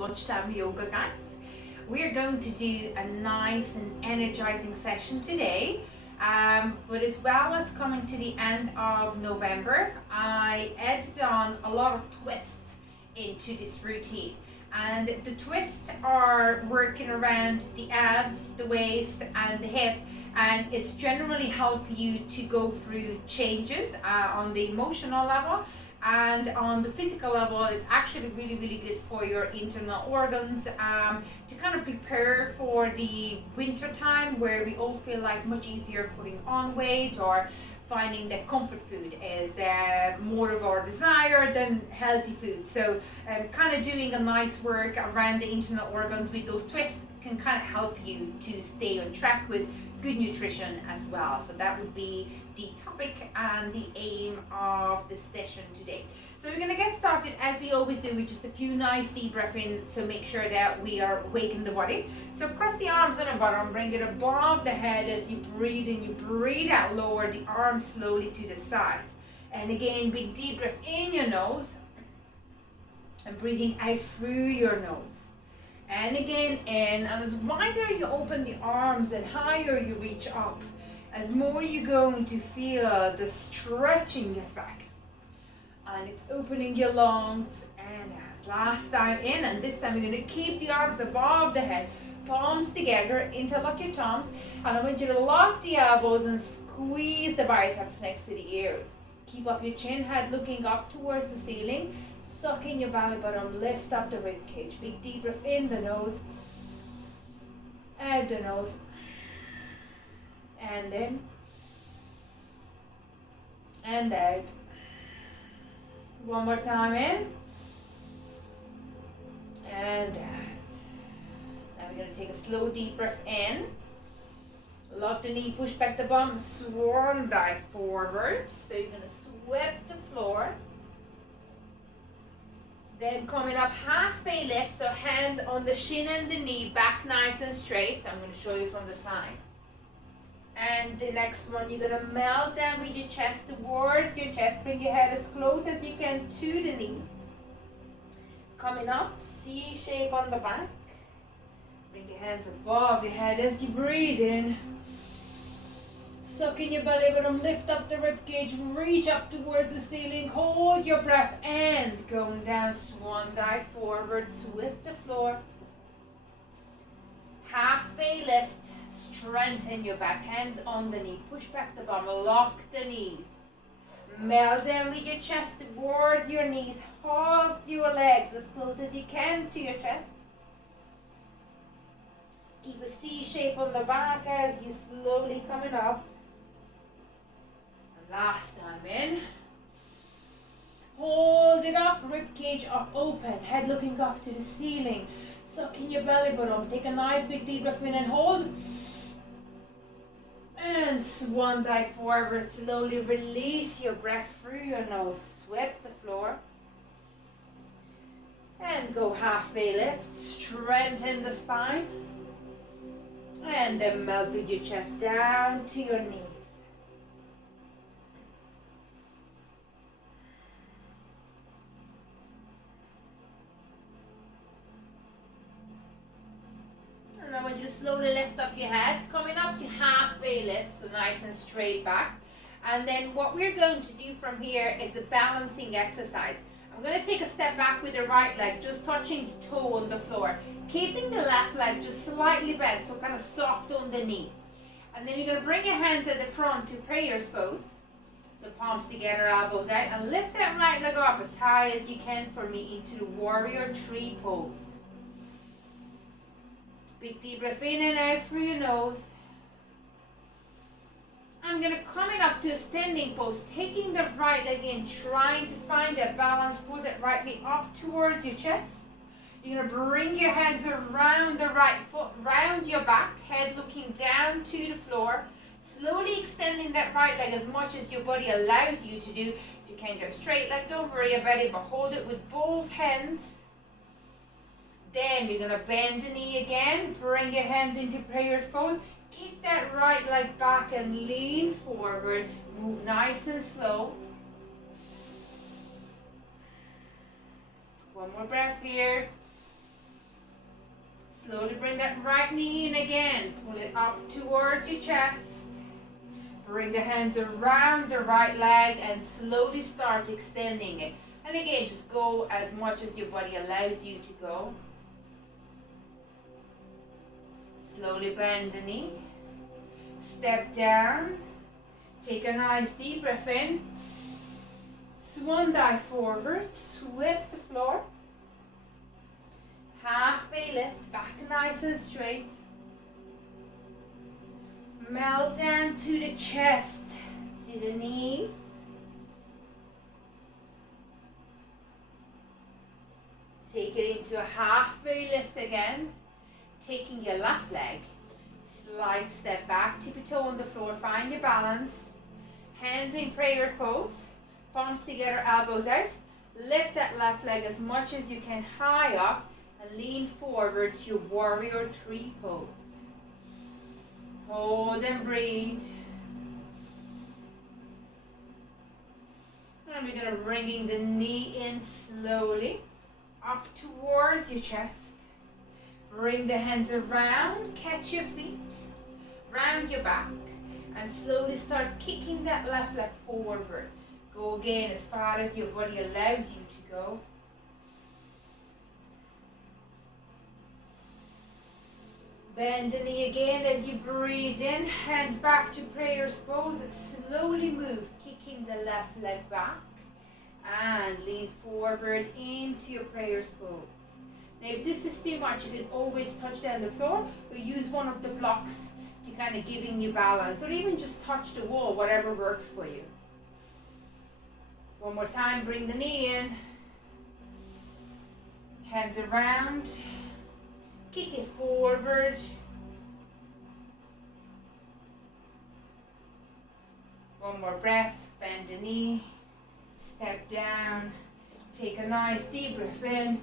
lunchtime yoga, guys. We're going to do a nice and energizing session today. But as well as coming to the end of November, I added on a lot of twists into this routine. And the twists are working around the abs, the waist, and the hip, and it's generally help you to go through changes on the emotional level, and on the physical level it's actually really good for your internal organs, to kind of prepare for the winter time where we all feel like much easier putting on weight, or finding that comfort food is more of our desire than healthy food. So kind of doing a nice work around the internal organs with those twists can kind of help you to stay on track with good nutrition as well. So that would be the topic and the aim of the session today. So we're going to get started as we always do with just a few nice deep breaths in, so make sure that we are awakening the body. So cross the arms on the bottom, bring it above the head as you breathe in. You breathe out, lower the arms slowly to the side. And again, big deep breath in your nose and breathing out through your nose. And again in, and as wider you open the arms and higher you reach up, as more you're going to feel the stretching effect. And it's opening your lungs and out. Last time in, and this time you're going to keep the arms above the head, palms together, interlock your thumbs, and I want you to lock the elbows and squeeze the biceps next to the ears. Keep up your chin, head looking up towards the ceiling. Suck in your belly button, lift up the rib cage. Big deep breath in the nose, out the nose, and in, and out. One more time in, and out. Now we're going to take a slow deep breath in. Lock the knee, push back the bum, swan dive forward. So you're going to sweep the floor. Then coming up halfway lift, so hands on the shin and the knee, back nice and straight. I'm going to show you from the side. And the next one, you're going to melt down with your chest towards your chest. Bring your head as close as you can to the knee. Coming up, C shape on the back. Bring your hands above your head as you breathe in. Suck in your belly button, lift up the rib cage, reach up towards the ceiling, hold your breath, and going down, swan dive forward, sweep the floor. Halfway lift, strengthen your back, hands on the knee, push back the bum, lock the knees. Melt down with your chest towards your knees, hug your legs as close as you can to your chest. Keep a C shape on the back as you slowly coming up. Last time in. Hold it up, rib cage up open, head looking up to the ceiling. Suck in your belly button. Take a nice big deep breath in and hold. And swan dive forward. Slowly release your breath through your nose. Sweep the floor. And go halfway lift. Strengthen the spine. And then melt with your chest down to your knees. And I want you to slowly lift up your head, coming up to halfway lift, so nice and straight back. And then what we're going to do from here is a balancing exercise. I'm going to take a step back with the right leg, just touching the toe on the floor, keeping the left leg just slightly bent, so kind of soft on the knee. And then you're going to bring your hands at the front to prayer's pose. So palms together, elbows out, and lift that right leg up as high as you can for me into the warrior tree pose. Big deep breath in and out through your nose. I'm going to coming up to a standing pose, taking the right leg in, trying to find that balance, pull that right knee up towards your chest. You're going to bring your hands around the right foot, round your back, head looking down to the floor. Slowly extending that right leg as much as your body allows you to do. If you can't get a straight leg, don't worry about it, but hold it with both hands. Then you're going to bend the knee again, bring your hands into prayer's pose. Kick that right leg back and lean forward. Move nice and slow. One more breath here. Slowly bring that right knee in again. Pull it up towards your chest. Bring the hands around the right leg and slowly start extending it. And again, just go as much as your body allows you to go. Slowly bend the knee. Step down. Take a nice deep breath in. Swan dive forward. Sweep the floor. Halfway lift. Back nice and straight. Melt down to the chest. To the knees. Take it into a halfway lift again. Taking your left leg. Slight step back. Tip your toe on the floor. Find your balance. Hands in prayer pose. Palms together, elbows out. Lift that left leg as much as you can high up. And lean forward to your warrior 3 pose. Hold and breathe. And we're going to bring the knee in slowly. Up towards your chest. Bring the hands around. Catch your feet. Round your back. And slowly start kicking that left leg forward. Go again as far as your body allows you to go. Bend the knee again as you breathe in. Hands back to prayer's pose. Slowly move, kicking the left leg back. And lean forward into your prayer's pose. Now if this is too much, you can always touch down the floor or use one of the blocks to kind of giving you balance. Or even just touch the wall, whatever works for you. One more time, bring the knee in. Hands around. Kick it forward. One more breath. Bend the knee. Step down. Take a nice deep breath in.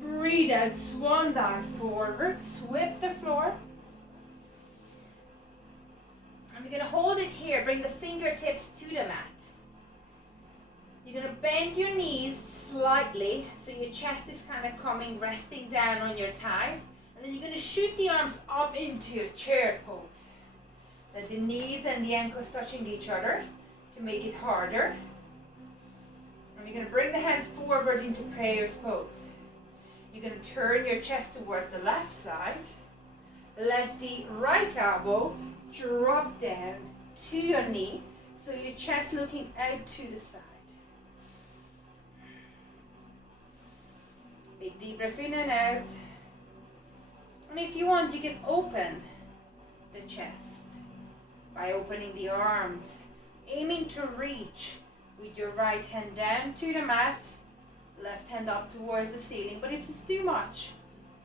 Breathe out. Swan dive forward. Sweep the floor. And we're going to hold it here. Bring the fingertips to the mat. You're going to bend your knees slightly so your chest is kind of coming, resting down on your thighs. And then you're going to shoot the arms up into your chair pose. Let the knees and the ankles touching each other to make it harder. And you're going to bring the hands forward into prayer's pose. You're going to turn your chest towards the left side. Let the right elbow drop down to your knee so your chest looking out to the side. Big deep breath in and out. And if you want, you can open the chest by opening the arms, aiming to reach with your right hand down to the mat, left hand up towards the ceiling. But if it's too much,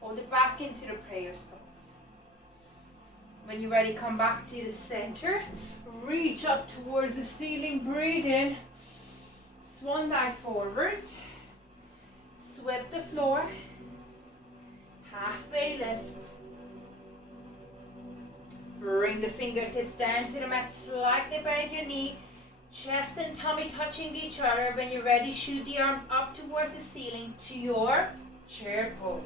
hold it back into the prayer's pose. When you're ready, come back to the center. Reach up towards the ceiling. Breathe in. Swan dive forward. Sweep the floor. Halfway lift. Bring the fingertips down to the mat. Slightly bend your knee. Chest and tummy touching each other. When you're ready, shoot the arms up towards the ceiling to your chair pose.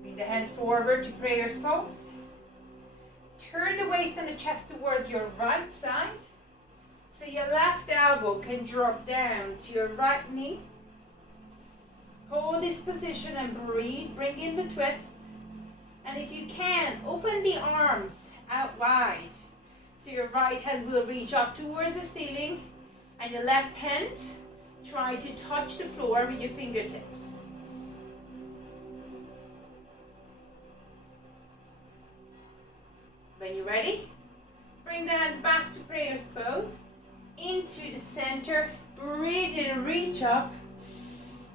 Bring the hands forward to prayer's pose. Turn the waist and the chest towards your right side. So your left elbow can drop down to your right knee. Hold this position and breathe. Bring in the twist. And if you can, open the arms out wide. So your right hand will reach up towards the ceiling. And your left hand, try to touch the floor with your fingertips. When you're ready, bring the hands back to prayer's pose. Into the center. Breathe in, reach up.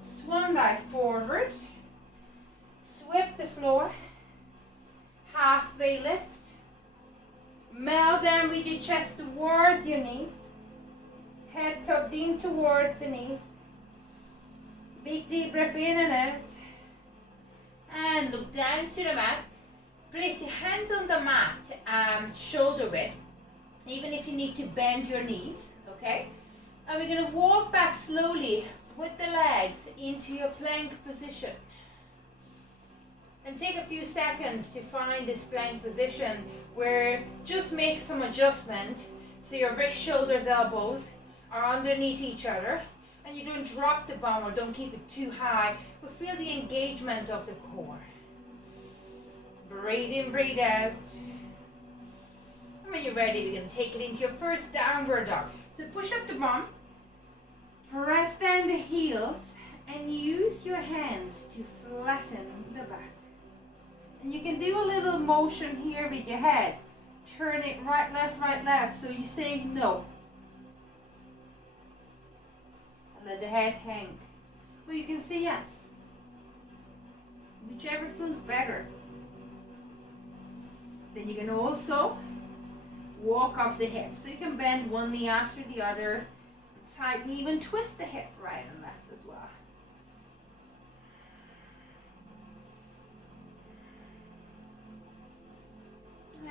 Swan dive forward. Sweep the floor. Halfway lift. Melt down with your chest towards your knees. Head tucked in towards the knees. Big deep breath in and out. And look down to the mat. Place your hands on the mat, shoulder width. Even if you need to bend your knees, okay? And we're going to walk back slowly with the legs into your plank position. And take a few seconds to find this plank position where just make some adjustment so your wrists, shoulders, elbows are underneath each other, and you don't drop the bum or don't keep it too high, but feel the engagement of the core. Breathe in, breathe out. And when you're ready, we're going to take it into your first downward dog. So push up the bum, press down the heels, and use your hands to flatten the back. And you can do a little motion here with your head. Turn it right, left, so you say no. And let the head hang. Or you can say yes. Whichever feels better. Then you can also walk off the hip. So you can bend one knee after the other. Tightly even twist the hip right and left as well.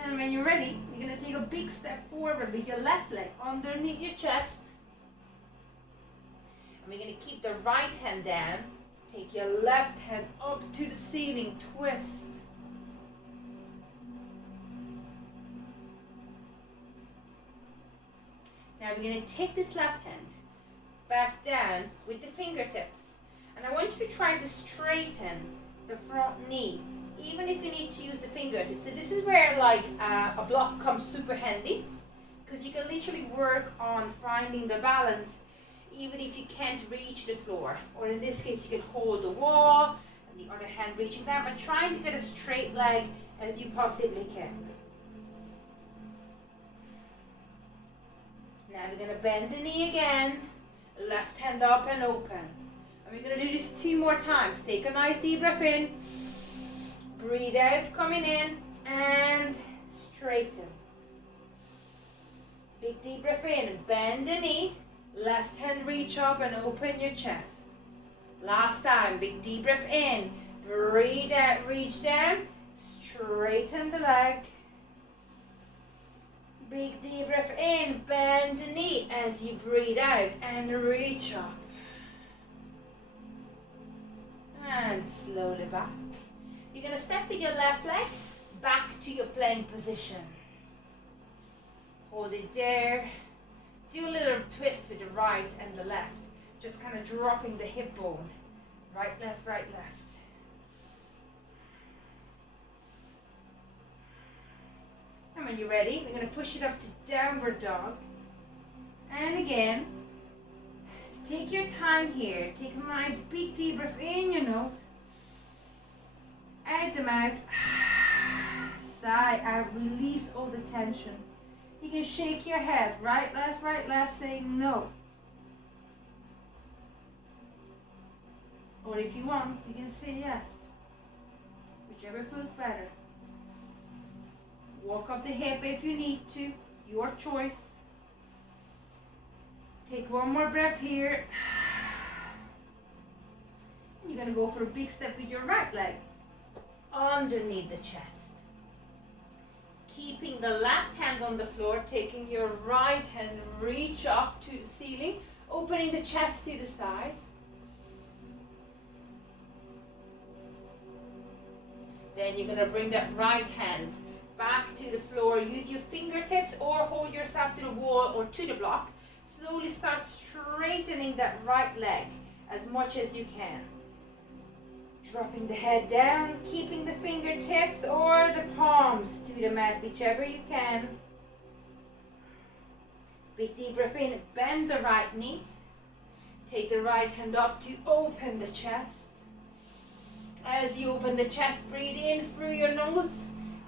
And when you're ready, you're going to take a big step forward with your left leg underneath your chest. And we're going to keep the right hand down. Take your left hand up to the ceiling, twist. Now we're going to take this left hand back down with the fingertips. And I want you to try to straighten the front knee, even if you need to use the fingertips. So this is where like a block comes super handy, because you can literally work on finding the balance even if you can't reach the floor. Or in this case, you can hold the wall and the other hand reaching down, but trying to get a straight leg as you possibly can. Now we're going to bend the knee again, left hand up and open. And we're going to do this 2 more times. Take a nice deep breath in, breathe out coming in, and straighten. Big deep breath in, bend the knee, left hand reach up and open your chest. Last time, big deep breath in, breathe out, reach down, straighten the leg. Big deep breath in, bend the knee as you breathe out and reach up. And slowly back. You're going to step with your left leg back to your plank position. Hold it there. Do a little twist with the right and the left. Just kind of dropping the hip bone. Right, left, right, left. And when you're ready, we're going to push it up to downward dog. And again, take your time here. Take a nice big deep breath in your nose. Out the mouth. Sigh out. Release all the tension. You can shake your head. Right, left, saying no. Or if you want, you can say yes. Whichever feels better. Walk up the hip if you need to. Your choice. Take one more breath here. And you're going to go for a big step with your right leg underneath the chest. Keeping the left hand on the floor, taking your right hand, reach up to the ceiling, opening the chest to the side. Then you're going to bring that right hand back to the floor. Use your fingertips or hold yourself to the wall or to the block. Slowly start straightening that right leg as much as you can. Dropping the head down, keeping the fingertips or the palms to the mat, whichever you can. Big deep breath in, bend the right knee. Take the right hand up to open the chest. As you open the chest, breathe in through your nose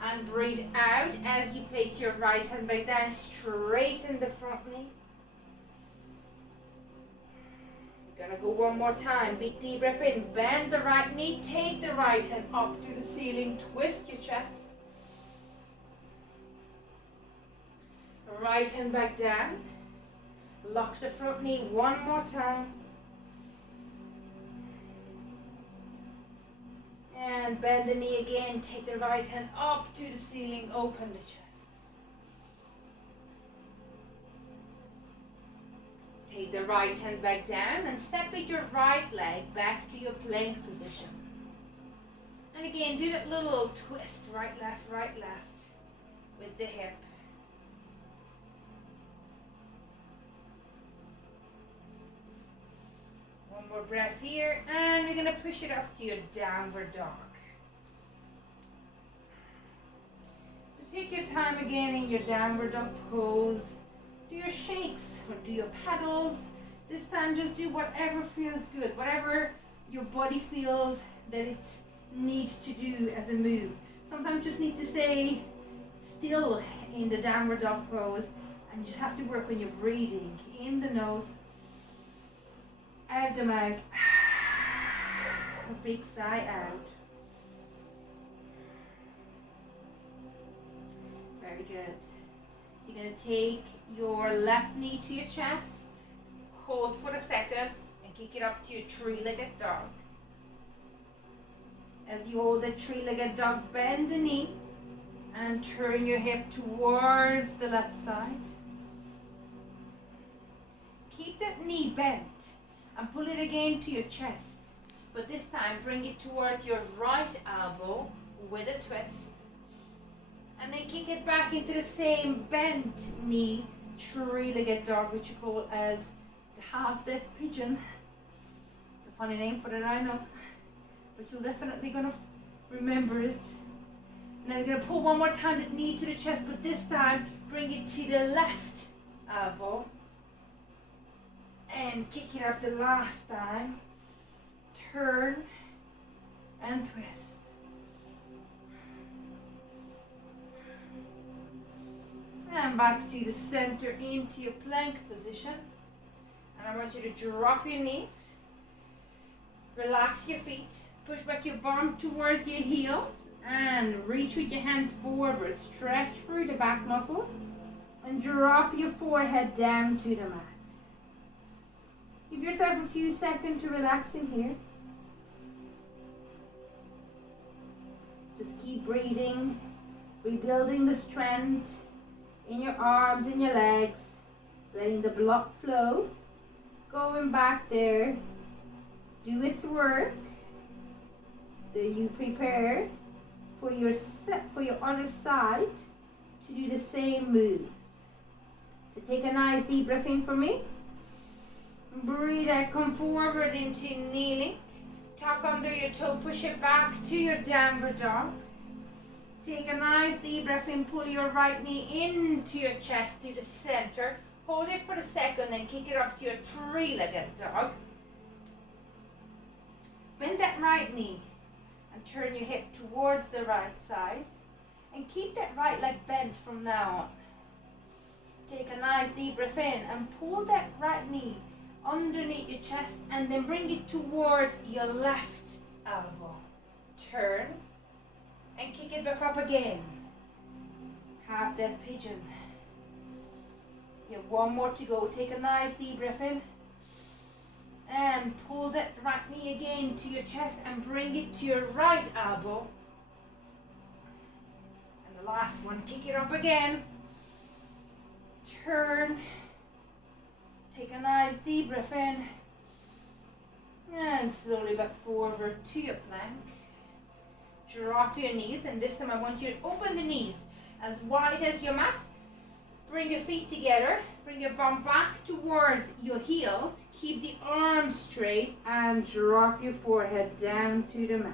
and breathe out as you place your right hand back down. Straighten the front knee. Gonna go one more time. Big deep breath in. Bend the right knee. Take the right hand up to the ceiling. Twist your chest. Right hand back down. Lock the front knee one more time. And bend the knee again. Take the right hand up to the ceiling. Open the chest. Leave the right hand back down and step with your right leg back to your plank position. And again, do that little twist, right, left, with the hip. One more breath here, and we're going to push it up to your downward dog. So take your time again in your downward dog pose. Do your shakes or do your paddles. This time just do whatever feels good, whatever your body feels that it needs to do as a move. Sometimes you just need to stay still in the downward dog pose, and you just have to work on your breathing. In the nose, out the mouth, a big sigh out. Very good. You're going to take your left knee to your chest, hold for a second, and kick it up to your three-legged dog. As you hold the three-legged dog, bend the knee and turn your hip towards the left side. Keep that knee bent and pull it again to your chest, but this time bring it towards your right elbow with a twist. And then kick it back into the same bent knee, three-legged dog, which you call as the half-dead pigeon. It's a funny name for it, I know, but you're definitely going to remember it. And then we're going to pull one more time the knee to the chest, but this time bring it to the left elbow. And kick it up the last time. Turn and twist. And back to the center into your plank position. And I want you to drop your knees. Relax your feet. Push back your bum towards your heels. And reach with your hands forward. Stretch through the back muscles. And drop your forehead down to the mat. Give yourself a few seconds to relax in here. Just keep breathing. Rebuilding the strength in your arms and your legs, letting the blood flow, going back there, do its work, so you prepare for your other side to do the same moves. So take a nice deep breath in for me. Breathe out, come forward into kneeling, tuck under your toe, push it back to your downward dog. Take a nice deep breath in, pull your right knee into your chest to the center. Hold it for a second and kick it up to your three-legged dog. Bend that right knee and turn your hip towards the right side. And keep that right leg bent from now on. Take a nice deep breath in and pull that right knee underneath your chest and then bring it towards your left elbow. Turn. And kick it back up again. Half that pigeon. You have one more to go. Take a nice deep breath in. And pull that right knee again to your chest and bring it to your right elbow. And the last one, kick it up again. Turn. Take a nice deep breath in. And slowly back forward to your plank. Drop your knees, and this time I want you to open the knees as wide as your mat. Bring your feet together, bring your bum back towards your heels, keep the arms straight, and drop your forehead down to the mat.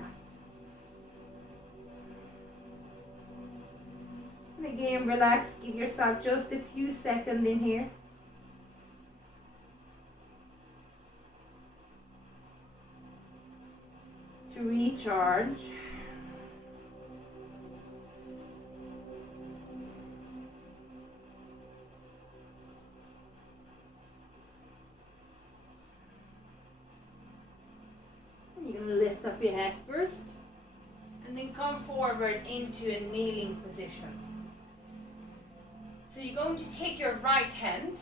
And again, relax, give yourself just a few seconds in here. To recharge. You're going to lift up your head first and then come forward into a kneeling position. So you're going to take your right hand,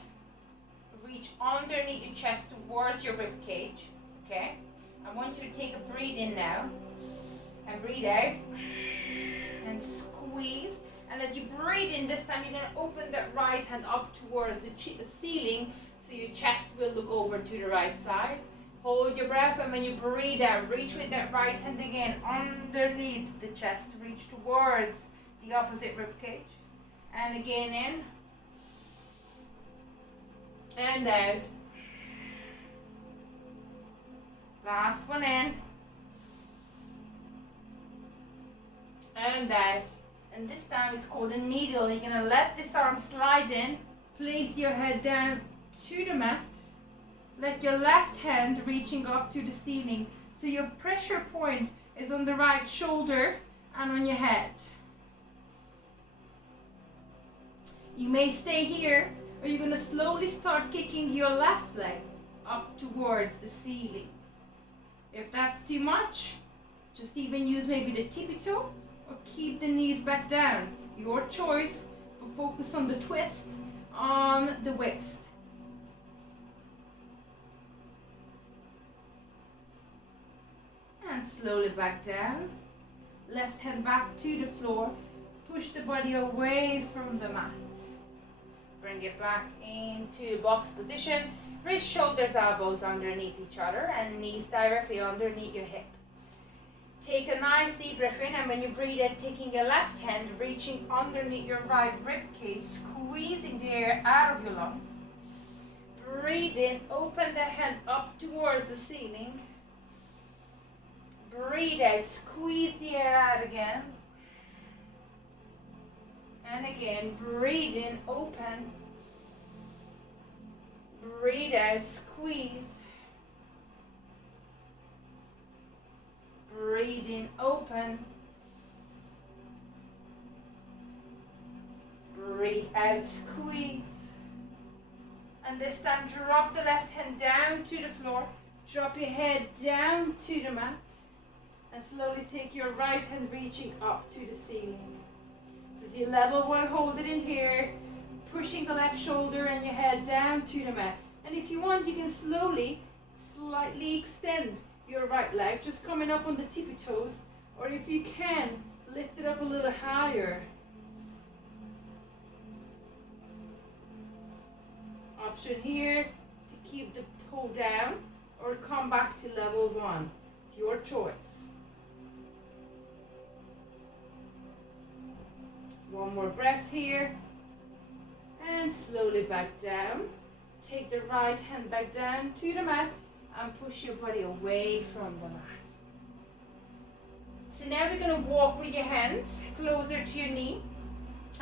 reach underneath your chest towards your rib cage. Okay? I want you to take a breathe in now and breathe out and squeeze. And as you breathe in this time, you're going to open that right hand up towards the ceiling. So So your chest will look over to the right side. Hold your breath, and when you breathe out, reach with that right hand again underneath the chest. Reach towards the opposite rib cage. And again in. And out. Last one in. And out. And this time it's called a needle. You're going to let this arm slide in. Place your head down to the mat. Let your left hand reaching up to the ceiling. So your pressure point is on the right shoulder and on your head. You may stay here, or you're going to slowly start kicking your left leg up towards the ceiling. If that's too much, just even use maybe the tippy toe, or keep the knees back down. Your choice, but focus on the twist on the waist. And slowly back down. Left hand back to the floor. Push the body away from the mat. Bring it back into box position. Wrist, shoulders, elbows underneath each other, and knees directly underneath your hip. Take a nice deep breath in, and when you breathe in, taking your left hand, reaching underneath your right rib cage, squeezing the air out of your lungs. Breathe in, open the hand up towards the ceiling. Breathe out, squeeze the air out again. And again, breathe in, open. Breathe out, squeeze. Breathe in, open. Breathe out, squeeze. And this time, drop the left hand down to the floor. Drop your head down to the mat. And slowly take your right hand reaching up to the ceiling. So as you level one, hold it in here. Pushing the left shoulder and your head down to the mat. And if you want, you can slowly, slightly extend your right leg, just coming up on the tippy toes. Or if you can, lift it up a little higher. Option here to keep the toe down or come back to level one. It's your choice. One more breath here. And slowly back down. Take the right hand back down to the mat and push your body away from the mat. So now we're going to walk with your hands closer to your knee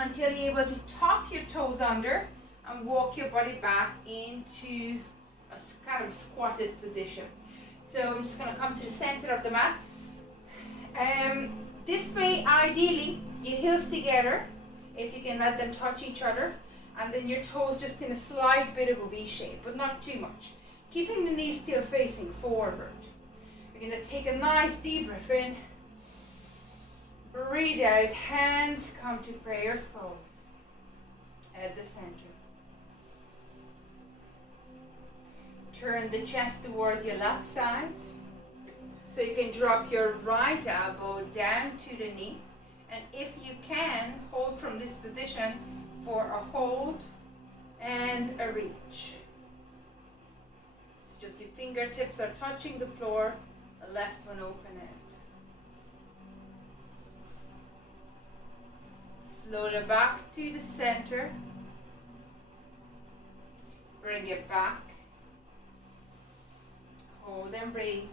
until you're able to tuck your toes under and walk your body back into a kind of squatted position. So I'm just going to come to the center of the mat. This way, ideally, your heels together, if you can let them touch each other, and then your toes just in a slight bit of a V shape, but not too much. Keeping the knees still facing forward. We're going to take a nice deep breath in. Breathe out, hands come to prayer's pose at the center. Turn the chest towards your left side. So you can drop your right elbow down to the knee. And if you can, hold from this position for a hold and a reach. So just your fingertips are touching the floor, the left one open out. Slowly back to the center. Bring it back. Hold and breathe.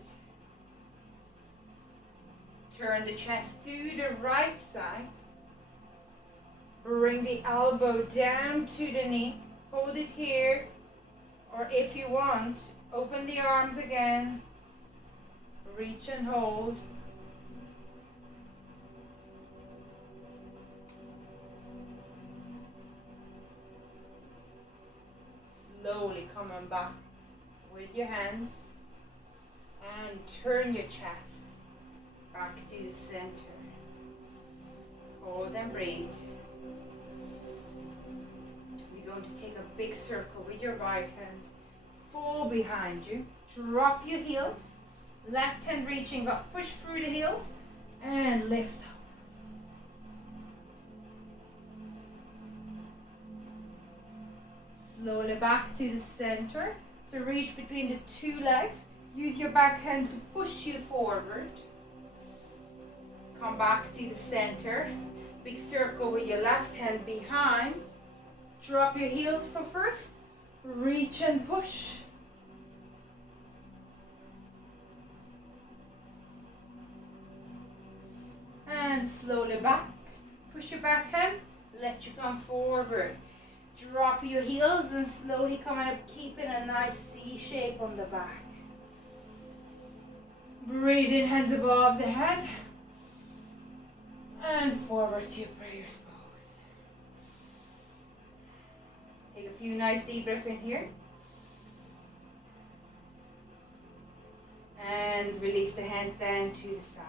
Turn the chest to the right side. Bring the elbow down to the knee. Hold it here. Or if you want, open the arms again. Reach and hold. Slowly coming back with your hands. And turn your chest back to the center. Hold and breathe. We're going to take a big circle with your right hand. Fall behind you. Drop your heels. Left hand reaching up. Push through the heels and lift up. Slowly back to the center. So reach between the two legs. Use your back hand to push you forward. Come back to the center. Big circle with your left hand behind. Drop your heels for first. Reach and push. And slowly back. Push your back hand. Let you come forward. Drop your heels and slowly come up, keeping a nice C shape on the back. Breathe in, hands above the head. And forward to your prayer pose. Take a few nice deep breaths in here. And release the hands down to the side.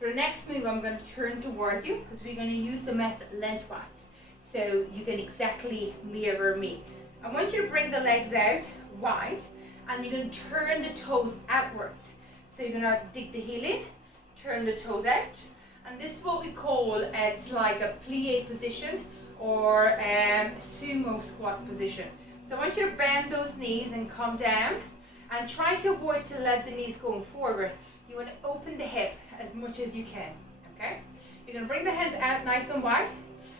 For the next move, I'm going to turn towards you because we're going to use the method lengthwise. So you can exactly mirror me. I want you to bring the legs out wide and you're going to turn the toes outwards. So you're going to dig the heel in, turn the toes out. And this is what we call, it's like a plie position or sumo squat position. So I want you to bend those knees and come down and try to avoid to let the knees go forward. You want to open the hip as much as you can, okay? You're going to bring the hands out nice and wide.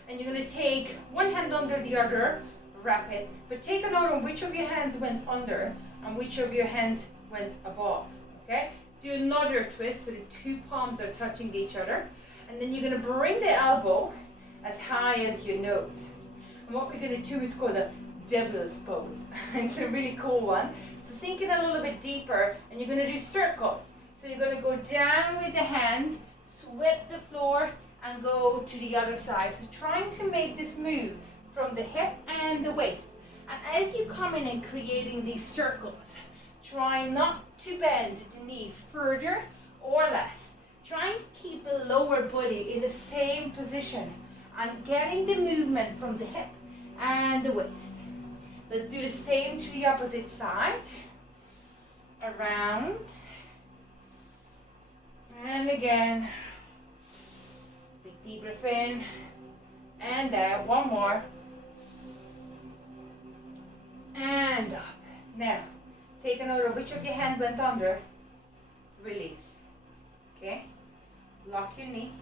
And you're going to take one hand under the other, wrap it. But take a note on which of your hands went under and which of your hands went above, okay? Do another twist so the two palms are touching each other. And then you're going to bring the elbow as high as your nose. And what we're going to do is called a devil's pose. It's a really cool one. So sink in a little bit deeper and you're going to do circles. So you're going to go down with the hands, sweep the floor, and go to the other side. So trying to make this move from the hip and the waist. And as you come in and creating these circles, try not to bend the knees further or less. Trying to keep the lower body in the same position and getting the movement from the hip and the waist. Let's do the same to the opposite side. Around. And again. Deep breath in and out. One more. And up. Now, take a note of which of your hand went under. Release. Okay? Lock your knee.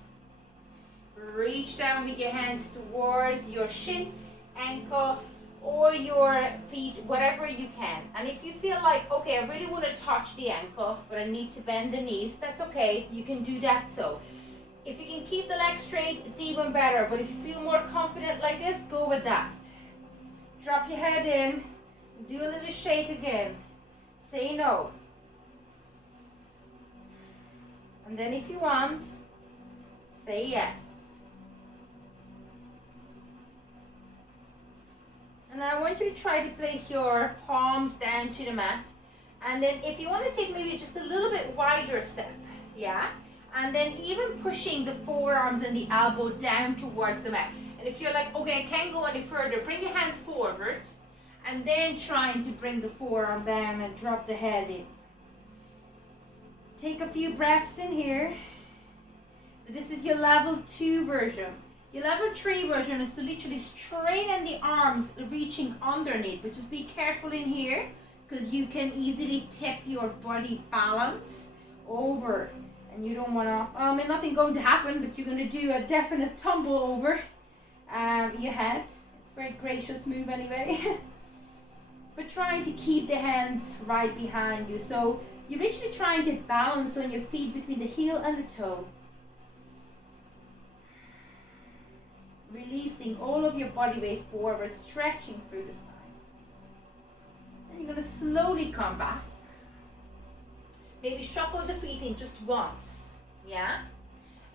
Reach down with your hands towards your shin, ankle, or your feet, whatever you can. And if you feel like, okay, I really want to touch the ankle, but I need to bend the knees, that's okay. You can do that so. If you can keep the legs straight, it's even better. But if you feel more confident like this, go with that. Drop your head in. Do a little shake again. Say no. And then if you want, say yes. And I want you to try to place your palms down to the mat. And then if you want to take maybe just a little bit wider step, yeah? And then even pushing the forearms and the elbow down towards the mat. And if you're like, okay, I can't go any further, bring your hands forward. And then trying to bring the forearm down and drop the head in. Take a few breaths in here. So this is your level 2 version. Your level 3 version is to literally straighten the arms reaching underneath. But just be careful in here because you can easily tip your body balance over. And you don't want to, I mean, nothing going to happen, but you're going to do a definite tumble over your head. It's a very gracious move anyway. But trying to keep the hands right behind you. So you're literally trying to balance on your feet between the heel and the toe. Releasing all of your body weight forward, stretching through the spine. And you're going to slowly come back. Maybe shuffle the feet in just once, yeah?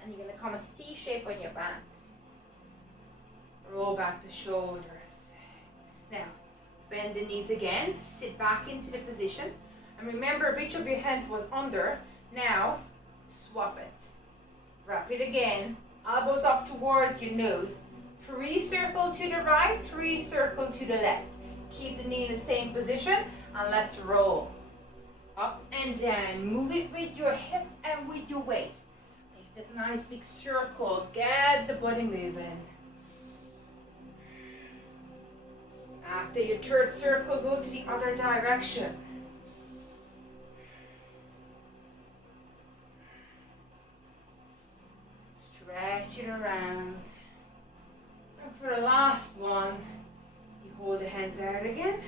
And you're going to come a C shape on your back. Roll back the shoulders. Now, bend the knees again. Sit back into the position. And remember which of your hands was under. Now, swap it. Wrap it again. Elbows up towards your nose. 3 circle to the right, 3 circle to the left. Keep the knee in the same position and let's roll. Up and down. Move it with your hip and with your waist. Make that nice big circle. Get the body moving. After your third circle, go to the other direction. Stretch it around. And for the last one, you hold the hands out again.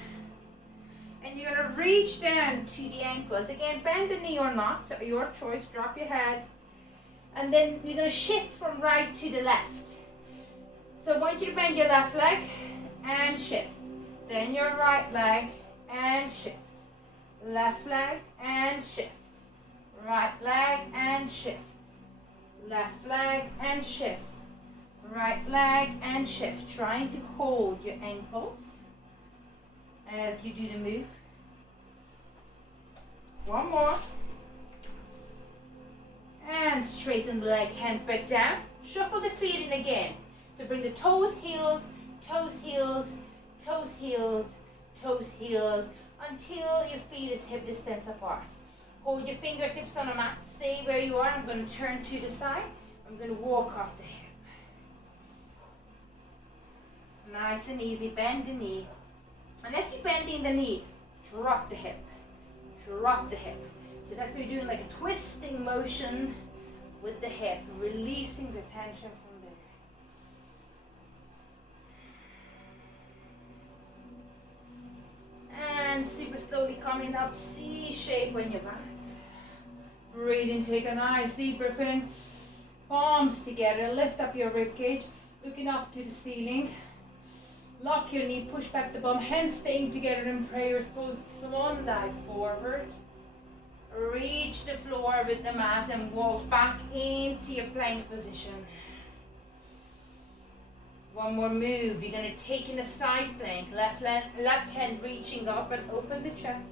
And you're going to reach down to the ankles. Again, bend the knee or not, your choice, drop your head. And then you're going to shift from right to the left. So I want you to bend your left leg and shift. Then your right leg and shift. Left leg and shift. Right leg and shift. Left leg and shift. Right leg and shift. Trying to hold your ankles as you do the move. One more. And straighten the leg, hands back down. Shuffle the feet in again. So bring the toes, heels, toes, heels, toes, heels, toes, heels, until your feet is hip distance apart. Hold your fingertips on the mat. Stay where you are. I'm going to turn to the side. I'm going to walk off the hip. Nice and easy. Bend the knee. And as you're bending the knee, drop the hip. Drop the hip. So that's what you're doing, like a twisting motion with the hip, releasing the tension from there. And super slowly coming up, C shape when you're back. Breathe in, take a nice deep breath in. Palms together, lift up your rib cage, looking up to the ceiling. Lock your knee, push back the bum, hands staying together in prayer pose, swan dive forward. Reach the floor with the mat and walk back into your plank position. One more move. You're going to take in a side plank. Left hand reaching up and open the chest.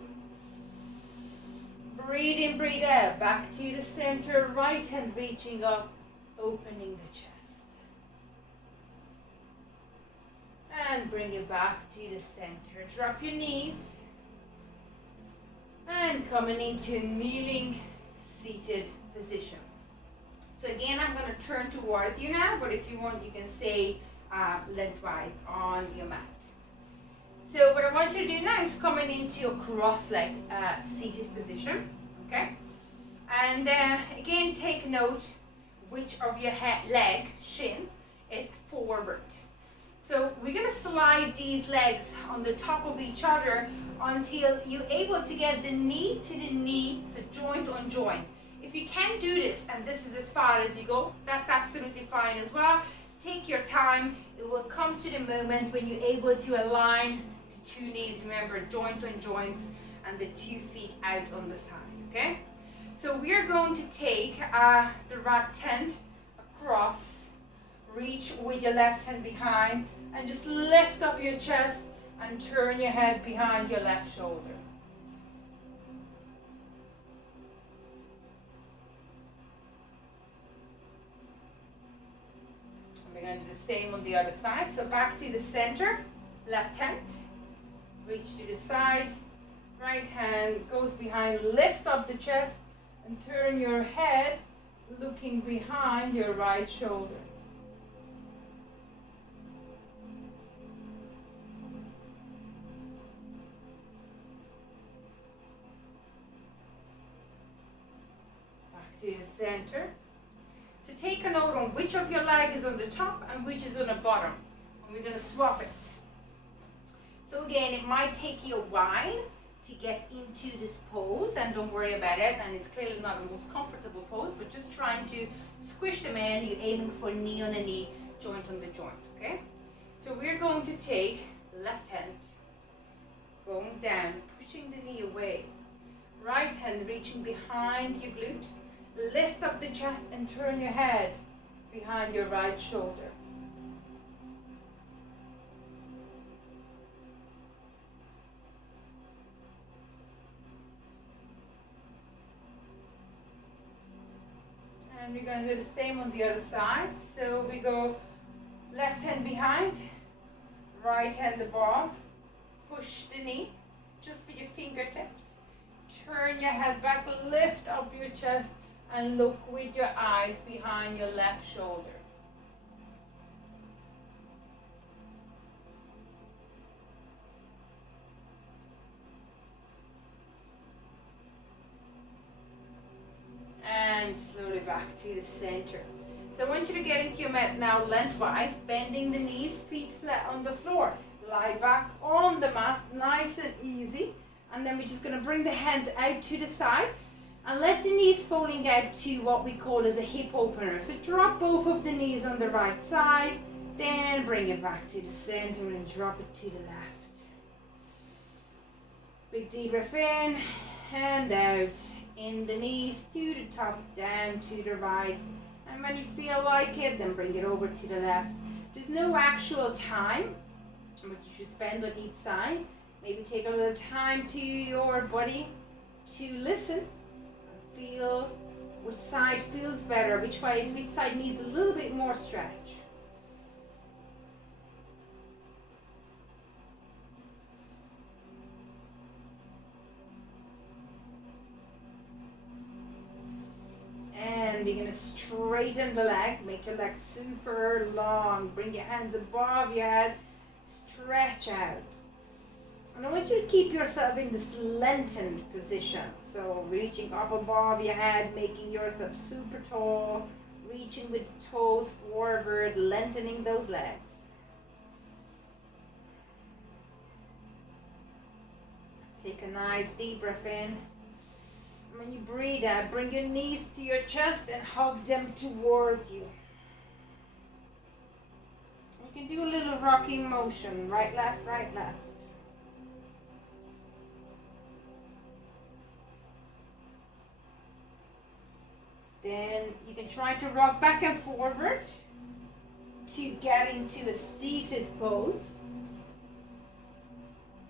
Breathe in, breathe out. Back to the center. Right hand reaching up, opening the chest. And bring it back to the center. Drop your knees. And coming into kneeling seated position. So again, I'm going to turn towards you now, but if you want, you can stay lengthwise on your mat. So what I want you to do now is coming into your cross-leg seated position, okay? And again, take note which of your leg, shin, is forward. So we're going to slide these legs on the top of each other until you're able to get the knee to the knee, so joint on joint. If you can't do this, and this is as far as you go, that's absolutely fine as well. Take your time. It will come to the moment when you're able to align the two knees. Remember, joint on joints and the 2 feet out on the side, okay? So we're going to take the right hand across, reach with your left hand behind, and just lift up your chest and turn your head behind your left shoulder. And we're going to do the same on the other side. So back to the center, left hand, reach to the side, right hand goes behind, lift up the chest and turn your head looking behind your right shoulder. To the center. So take a note on which of your leg is on the top and which is on the bottom. And we're going to swap it. So again, it might take you a while to get into this pose, and don't worry about it, and it's clearly not the most comfortable pose, but just trying to squish them in. You're aiming for knee on a knee, joint on the joint, okay? So we're going to take left hand, going down, pushing the knee away. Right hand reaching behind your glute. Lift up the chest and turn your head behind your right shoulder. And we're going to do the same on the other side. So we go left hand behind, right hand above, push the knee just with your fingertips. Turn your head back, lift up your chest, and look with your eyes behind your left shoulder. and back to the center. So I want you to get into your mat now lengthwise, bending the knees, feet flat on the floor. Lie back on the mat, nice and easy. And then we're just going to bring the hands out to the side and let the knees folding out to what we call as a hip opener. So drop both of the knees on the right side, then bring it back to the center and drop it to the left. Big deep breath in and out. In the knees to the top, down to the right. And when you feel like it, then bring it over to the left. There's no actual time, but you should spend on each side. Maybe take a little time to your body to listen and feel which side feels better, which side needs a little bit more stretch. And we're going to straighten the leg, make your leg super long. Bring your hands above your head, stretch out. And I want you to keep yourself in this lengthened position. So reaching up above your head, making yourself super tall, reaching with the toes forward, lengthening those legs. Take a nice deep breath in. When you breathe out, bring your knees to your chest and hug them towards you. You can do a little rocking motion, right, left, right, left. Then you can try to rock back and forward to get into a seated pose.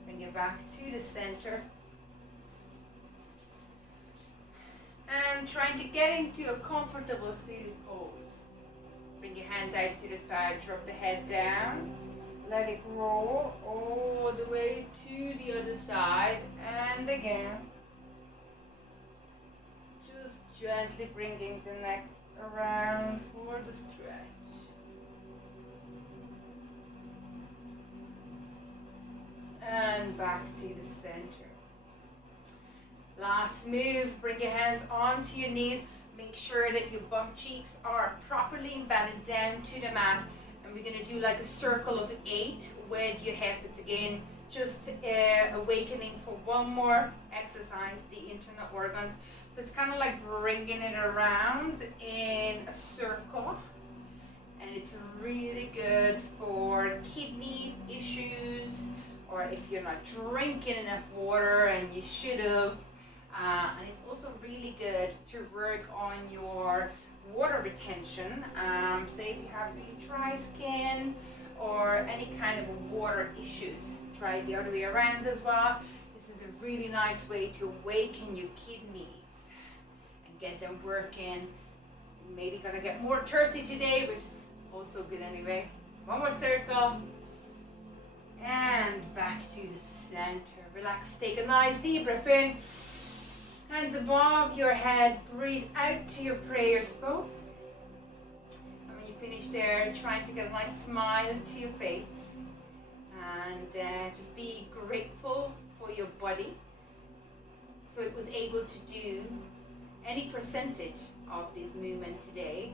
Bring it back to the center. And trying to get into a comfortable seated pose. Bring your hands out to the side, drop the head down, let it roll all the way to the other side, and again. Just gently bringing the neck around for the stretch. And back to the center. Last move, bring your hands onto your knees. Make sure that your bum cheeks are properly embedded down to the mat. And we're going to do like a circle of 8 with your hips. It's again just awakening for one more exercise, the internal organs. So it's kind of like bringing it around in a circle. And it's really good for kidney issues, or if you're not drinking enough water and you should have. And it's also really good to work on your water retention. Say if you have really dry skin or any kind of water issues, try it the other way around as well. This is a really nice way to awaken your kidneys and get them working. Maybe gonna get more thirsty today, which is also good anyway. One more circle. And back to the center. Relax, take a nice deep breath in. Hands above your head, breathe out to your prayers pose. And when you finish there, trying to get a nice smile to your face. And just be grateful for your body. So it was able to do any percentage of this movement today.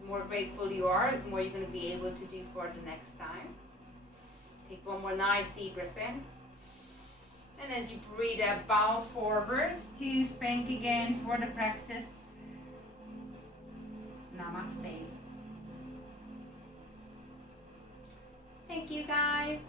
The more grateful you are, the more you're going to be able to do for the next time. Take one more nice deep breath in. And as you breathe out, bow forward to thank again for the practice. Namaste. Thank you, guys.